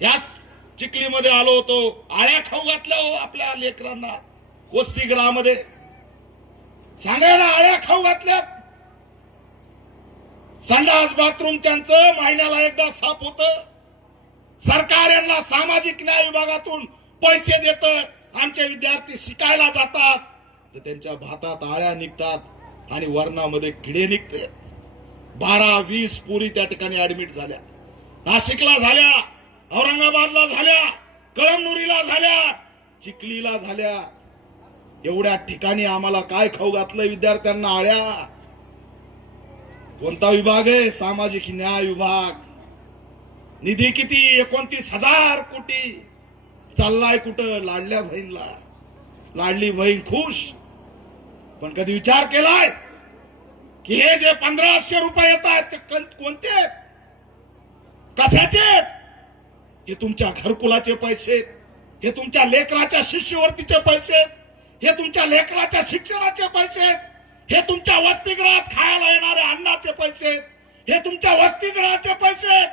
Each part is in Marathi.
याच चिखलीमध्ये आलो होतो, आळ्या खाऊ घातल्या हो आपल्या लेकरांना वसतिगृहामध्ये. सांगायला आळ्या खाऊ घातल्या. संडास बाथरूम त्यांचं महिन्याला एकदा साफ होतं. सरकार यांना सामाजिक न्याय विभागातून पैसे देतं. आमचे विद्यार्थी शिकायला जातात तर त्यांच्या भातात आळ्या निघतात आणि वर्णामध्ये किडे निघते. 12-20 पोरी त्या ठिकाणी ऍडमिट झाल्या. नाशिकला झाल्या, औरंगाबादला झाल्या, कळमनुरीला झाल्या, चिखलीला झाल्या. एवढ्या ठिकाणी आम्हाला काय खाऊ घातलं विद्यार्थ्यांना आळ्या. कोणता विभाग आहे? सामाजिक न्याय विभाग. निधी किती? 29,000 कोटी. चाललाय कुठं? लाडल्या बहीणला. लाडली बहीण खुश, पण कधी विचार केलाय की हे जे 1500 रुपये येत आहेत ते कोणते, कशाचे? हे तुमच्या घरकुलाचे पैसे, हे तुमच्या लेकराच्या शिष्यवृत्तीचे पैसे, हे तुमच्या लेकराच्या शिक्षणाचे पैसे, हे तुमच्या वसतिगृहात खायला येणाऱ्या अन्नाचे पैसे, हे तुमच्या वसतिगृहाचे पैसे.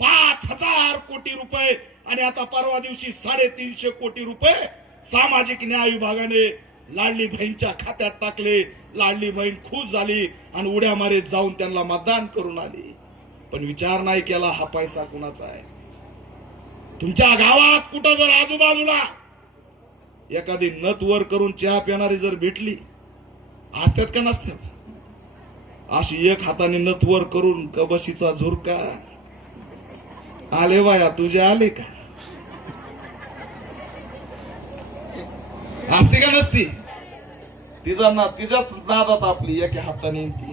5,000 कोटी रुपये. आणि आता परवा दिवशी 350 कोटी रुपये सामाजिक न्याय विभागाने लाडली बहीणच्या खात्यात टाकले. लाडली बहीण खुश झाली आणि उड्या मारीत जाऊन त्यांना मतदान करून आली. पण विचार नाही केला हा पैसा कुणाचा आहे. तुमच्या गावात कुठं जर आजूबाजूला एखादी नत वर करून चहा पिणारी जर भेटली, असतात का नसतात? अशी एक हाताने नत वर करून कबशीचा झुरका, आले बाया तुझे आले का, असते का नसती? तिच्याच नादात आपली एका हाताने ती.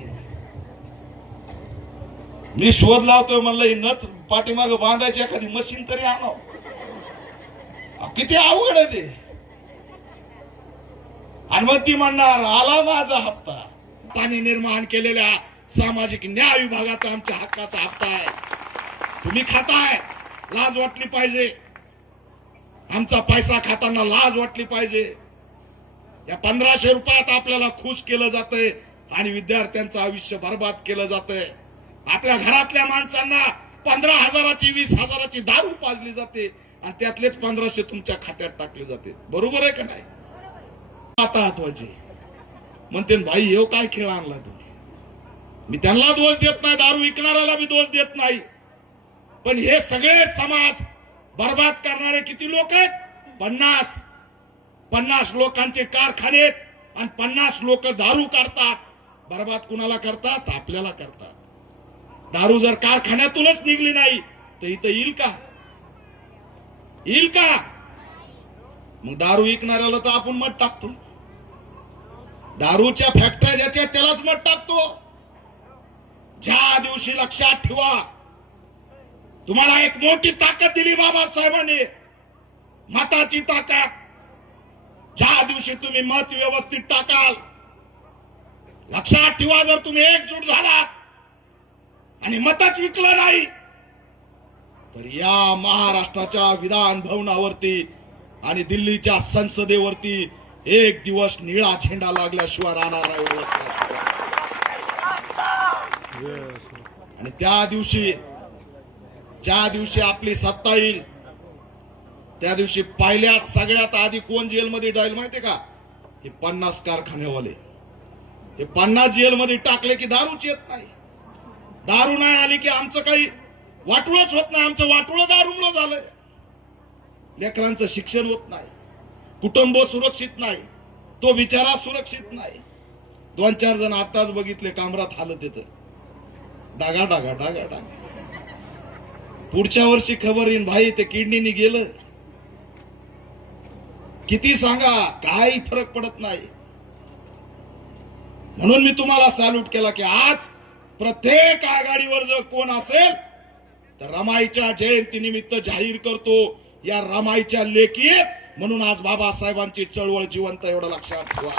मी शोध लावतोय म्हणलं ही नथ पाठीमाग बांधायची एखादी मशीन तरी आणाव. किती अवघड आहे ते. आणि मग ती म्हणणार आला माझा हप्ता. पाणी निर्माण केलेल्या सामाजिक न्याय विभागाचा आमच्या हक्काचा हप्ता आहे. तुम्ही खाताय, लाज वाटली पाहिजे. आमचा पैसा खाताना लाज वाटली पाहिजे. या 1500 रुपयात आपल्याला खुश केलं जातंय आणि विद्यार्थ्यांचं आयुष्य बर्बाद केलं जातंय. आपल्या घरातल्या माणसांना 15,000ची 20,000ची दारू पाजली जाते आणि त्यातलेच 1500 तुमच्या खात्यात टाकले जाते. बरोबर आहे का नाही? आता महत्वाचे म्हणते भाई हे काय खेळ आणला तुम्ही. मी त्यांना दोष देत नाही, दारू विकणाऱ्याला बी दोष देत नाही. पण हे सगळे समाज बर्बाद करणारे किती लोक आहेत? 50 लोकांचे कारखाने आणि 50 लोक दारू काढतात. बर्बाद कुणाला करतात? आपल्याला करतात. दारू जर कारखान्यातूनच निघली नाही तर इथं येईल का? येईल का? मग दारू विकणाऱ्याला तर आपण मत टाकतो. दारूच्या फॅक्टऱ्या ज्याच्या त्यालाच मत टाकतो. ज्या दिवशी लक्षात ठेवा, तुम्हाला एक मोठी ताकद दिली बाबासाहेबांनी, मताची ताकद. ज्या दिवशी तुम्ही मत व्यवस्थित टाकाल, लक्षात ठेवा, जर तुम्ही एकजूट झालात आणि मतच विकलं नाही तर या महाराष्ट्राच्या विधान भवनावरती आणि दिल्लीच्या संसदेवरती एक दिवस निळा झेंडा लागल्याशिवाय राहणार नाही. आणि त्या दिवशी ज्या दिवशी आपली सत्ता येईल त्या दिवशी पहिल्यात सगळ्यात आधी कोण जेलमध्ये जाईल माहितीये का? हे 50 कारखानेवाले. हे 50 जेलमध्ये टाकले की दारूच येत नाही. दारू नाही आली की आमचं काही वाटोळच होत नाही. आमचं वाटोळं दारूमुळं झालंय. लेकरांचं शिक्षण होत नाही, कुटुंब सुरक्षित नाही, तो बिचारा सुरक्षित नाही. 2-4 जण आताच बघितले कामरात हालत येत, डागा डागा डागा डागा. पुढच्या वर्षी खबर येईन भाई ते किडनीनी गेलं. किती सांगा, काही फरक पडत नाही. म्हणून मी तुम्हाला सॅल्यूट केला की आज प्रत्येक आघाडीवर जर कोण असेल तर रमाईच्या जयंतीनिमित्त जाहीर करतो या रमाईच्या लेकी म्हणून आज बाबासाहेबांची चळवळ जिवंत. एवढं लक्षात ठेवा.